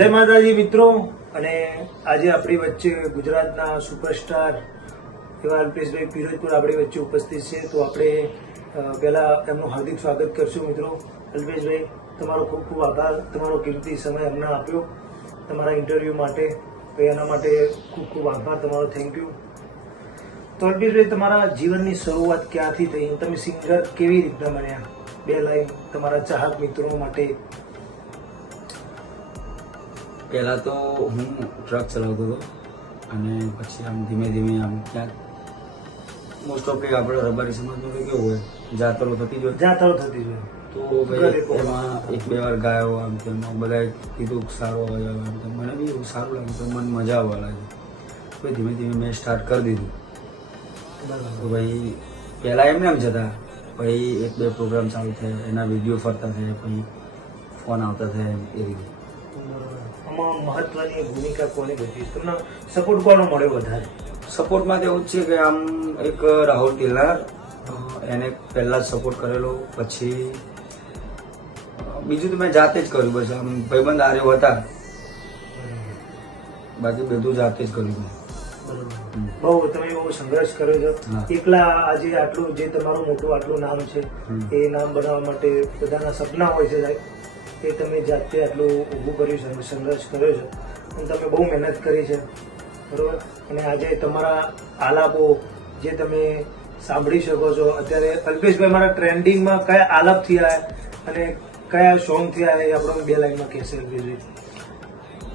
જય માતાજી મિત્રો, અને આજે આપણી વચ્ચે ગુજરાતના સુપરસ્ટાર એવા અલ્પેશભાઈ પિરોજપુર આપણી વચ્ચે ઉપસ્થિત છે. તો આપણે પહેલા એમનું હાર્દિક સ્વાગત કરશું. મિત્રો, અલ્પેશભાઈ, તમારો ખૂબ ખૂબ આભાર, તમારો કિંમતી સમય અમને આપ્યો તમારા ઇન્ટરવ્યૂ માટે. તો એના માટે ખૂબ ખૂબ આભાર તમારો, થેન્ક યુ. તો અલ્પેશભાઈ, તમારા જીવનની શરૂઆત ક્યાંથી થઈ? તમે સિંગર કેવી રીતના બન્યા? બે લાઈન તમારા ચાહક મિત્રો માટે. પહેલાં તો હું ટ્રક ચલાવતો હતો અને પછી આમ ધીમે ધીમે આમ ક્યાંક મોસ્ટ ઓફલી આપણે રબારી સમાજમાં તો કેવું હોય, જાતરો થતી જ હોય. તો ભાઈ એમાં એક બે વાર ગાયો આમ તેમ બધાએ કીધું સારો હોય, આમ તેમ મને બી એવું સારું લાગ્યું, તો મને મજા આવવા લાગી. પછી ધીમે ધીમે મેં સ્ટાર્ટ કરી દીધું. તો ભાઈ પહેલાં એમને એમ જતા, પછી એક બે પ્રોગ્રામ ચાલુ થયા, એના વિડીયો ફરતા થયા, પછી ફોન આવતા થયા, એ રીતે. આમાં મહત્વની ભૂમિકા કોની ભજવી? તમને સપોર્ટ કોનો મળ્યો વધારે? સપોર્ટમાં તો એવું જ છે કે આમ એક રાહુલ તિલાર, એને પહેલા જ સપોર્ટ કરેલો. પછી બીજું તો મેં જાતે જ કર્યું, બસ આમ ભાઈબંધ આર્યો હતા, બાકી બધું જાતે જ કર્યું. બહુ તમે એવો સંઘર્ષ કર્યો છો. એકલા આજે આટલું જે તમારું મોટું આટલું નામ છે, એ નામ બનાવવા માટે બધાના સપના હોય છે સાહેબ, એ તમે જાતે આટલું ઊભું કર્યું છે, સંઘર્ષ કર્યો છે, અને તમે બહુ મહેનત કરી છે, બરોબર. અને આજે તમારા આલાપો જે તમે સાંભળી શકો છો અત્યારે, અલ્પેશભાઈ મારા ટ્રેન્ડિંગમાં કયા આલાપ થયા અને કયા સોંગ થયા, એ આપણે બે લાઈનમાં કહેશે અલ્પેશભાઈ.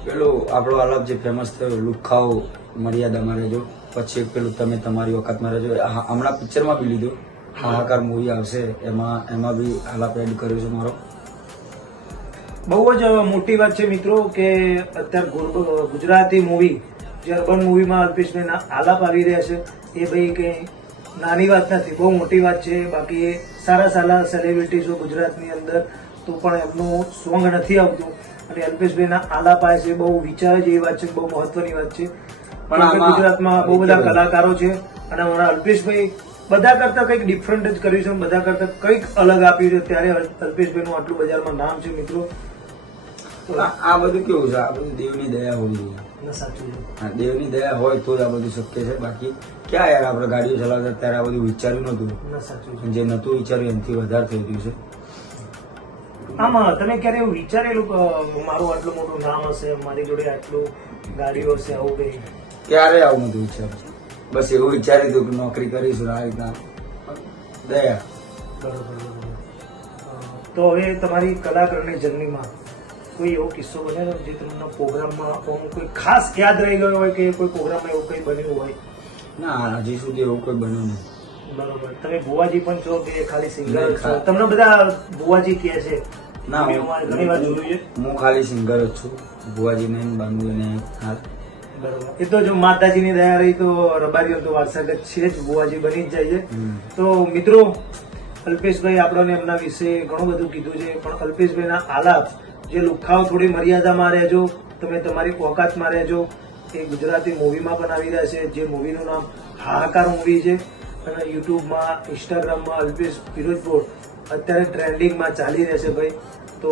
પેલો આપણો આલાપ જે ફેમસ થયો, લુખાઓ મર્યાદામાં રહેજો. પછી પેલું તમે તમારી વખતમાં રહેજો, હમણાં પિક્ચરમાં બી લીધું, હાહાકાર મૂવી આવશે, એમાં બી આલાપ એડ કર્યો છે મારો. બહુ જ મોટી વાત છે મિત્રો કે અત્યારે ગુજરાતી મૂવી જે અર્બન મૂવીમાં અલ્પેશભાઈના આલાપ આવી રહ્યા છે, એ ભાઈ કંઈ નાની વાત નથી, બહુ મોટી વાત છે. બાકી સારા સારા સેલિબ્રિટીઝો ગુજરાતની અંદર તો પણ એમનું સોંગ નથી આવતું, અને અલ્પેશભાઈના આલાપ આવે છે, બહુ વિચાર જેવી વાત છે, બહુ મહત્વની વાત છે. પણ ગુજરાતમાં બહુ બધા કલાકારો છે, અને અમારા અલ્પેશભાઈ બધા કરતા કંઈક ડિફરન્ટ જ કર્યું છે, બધા કરતા કંઈક અલગ આપ્યું છે, ત્યારે અલ્પેશભાઈનું આટલું બજારમાં નામ છે મિત્રો. આ બધું કેવું છે, આ બધું દેવની દયા હોવી જોઈએ. સાચું છે. હા, દેવની દયા હોય તો જ આ બધું શક્ય છે. બાકી ક્યાં યાર, આપણે ગાડીઓ ચલાવતા ત્યારે આ બધું વિચાર્યું નતું. સાચું છે. જે નતું વિચાર્યું એનાથી વધારે થઈ ગયું છે. આમાં તમે ક્યારે એવું વિચારેલું કે મારું આટલું મોટું નામ હશે, મારી જોડે આટલું ગાડીઓ હશે, આવું કઈ? ક્યારે આવું નતું વિચાર્યું. બસ એવું વિચાર્યું હતું કે નોકરી કરીશું આ રીતના. દયા. બરોબર. તો હવે તમારી કલાકારની જર્નીમાં કોઈ એવો કિસ્સો બનેલો જે તમને પ્રોગ્રામમાં કોઈ ખાસ યાદ રહી ગયો હોય, કે કોઈ પ્રોગ્રામમાં એવું કંઈ બન્યું હોય? ના, હજી સુધી એવું કોઈ બન્યું નહીં. બરોબર. તમે ભુવાજી પણ છો કે ખાલી સિંગર છો? તમને બધા ભુવાજી કહે છે? ના, ઘણી વાર જોયું છે. હું ખાલી સિંગર જ છું, ભુવાજી ને બાંધુ ને હાલ. બરોબર. એ તો જો માતાજીની દયા રહી તો રબારીઓ તો વારસાગત છે જ, ભુવાજી બની જ જાય છે. તો મિત્રો, અલ્પેશભાઈ આપણને એમના વિશે ઘણું બધું કીધું છે, પણ અલ્પેશભાઈના આલાપ જે લુખાઓ થોડી મર્યાદામાં રહેજો, તમે તમારી ઓકાતમાં રહેજો, એ ગુજરાતી મૂવીમાં પણ આવી રહ્યા છે, જે મૂવીનું નામ હાહાકાર મૂવી છે, અને યુટ્યુબમાં, ઇન્સ્ટાગ્રામમાં અલ્પેશ પિરોજપુર અત્યારે ટ્રેન્ડિંગમાં ચાલી રહેશે ભાઈ. તો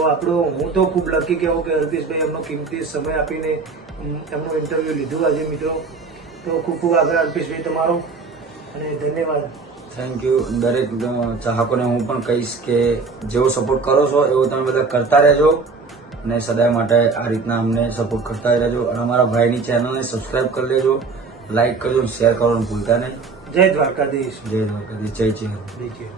હું તો ખૂબ લકી કહેવું કે અલ્પેશભાઈ એમનો કિંમતી સમય આપીને એમનું ઇન્ટરવ્યૂ લીધું આજે મિત્રો. તો ખૂબ ખૂબ આભાર અલ્પેશભાઈ તમારો, અને ધન્યવાદ. Thank you. દરેક ચાહકોને હું પણ કહીશ કે જેવો સપોર્ટ કરો છો એવો તમે બધા કરતા રહેજો, અને સદાય માટે આ રીતના અમને સપોર્ટ કરતા રહેજો. અને અમારા ભાઈની ચેનલને સબસ્ક્રાઇબ કરી લેજો, લાઈક કરજો, શેર કરવાનું ભૂલતા નહીં. જય દ્વારકાધીશ. જય દ્વારકાધીશ. જય ચેહર. જય ચેહર.